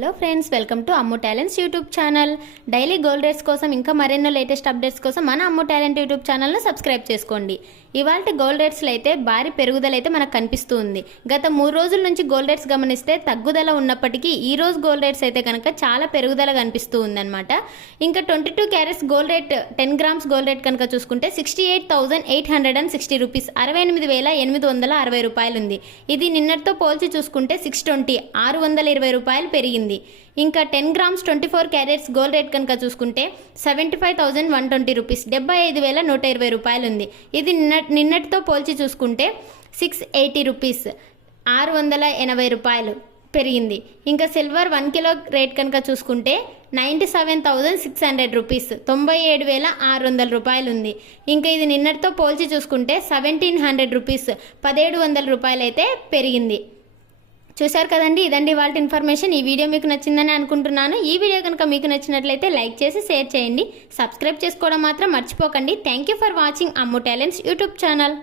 Hello friends, welcome to Ammu talents YouTube channel. Daily gold rates కోసం ఇంకా మరెన్నో latest updates కోసం మన అమ్ము టాలెంట్ యూట్యూబ్ ఛానల్ను సబ్స్క్రైబ్ చేసుకోండి. ఇవాళ గోల్డ్ రేట్స్లో అయితే భారీ పెరుగుదల అయితే మనకు కనిపిస్తూ ఉంది. గత 3 రోజుల నుంచి గోల్డ్ రేట్స్ గమనిస్తే తగ్గుదల ఉన్నప్పటికీ ఈ రోజు గోల్డ్ రేట్స్ అయితే కనుక చాలా పెరుగుదల కనిపిస్తూ ఉందన్నమాట. ఇంకా 22 carats gold rate 10 grams gold rate కనుక చూసుకుంటే 68,860 రూపీస్ 68,860 రూపాయలు ఉంది. ఇది నిన్నటితో పోల్చి చూసుకుంటే 620 రూపాయలు పెరిగింది. ఇంకా 10 గ్రామ్స్ 24 క్యారెట్స్ గోల్డ్ రేట్ కనుక చూసుకుంటే 75,120 రూపీస్ 75,120 రూపాయలు ఉంది. ఇది నిన్నటితో పోల్చి చూసుకుంటే 680 రూపీస్ 680 రూపాయలు పెరిగింది. ఇంకా సిల్వర్ 1 కిలో రేట్ కనుక చూసుకుంటే 97,600 రూపీస్ 97,600 రూపాయలు ఉంది. ఇంకా ఇది నిన్నటితో పోల్చి చూసుకుంటే 1,700 రూపీస్ 1,700 రూపాయలు అయితే పెరిగింది. చూశారు కదండి, ఇదండి వాళ్ళ ఇన్ఫర్మేషన్. ఈ వీడియో మీకు నచ్చిందని అనుకుంటున్నాను. ఈ వీడియో కనుక మీకు నచ్చినట్లయితే లైక్ చేసి షేర్ చేయండి. సబ్స్క్రైబ్ చేసుకోవడం మాత్రం మర్చిపోకండి. Thank you for watching Ammu talents YouTube channel.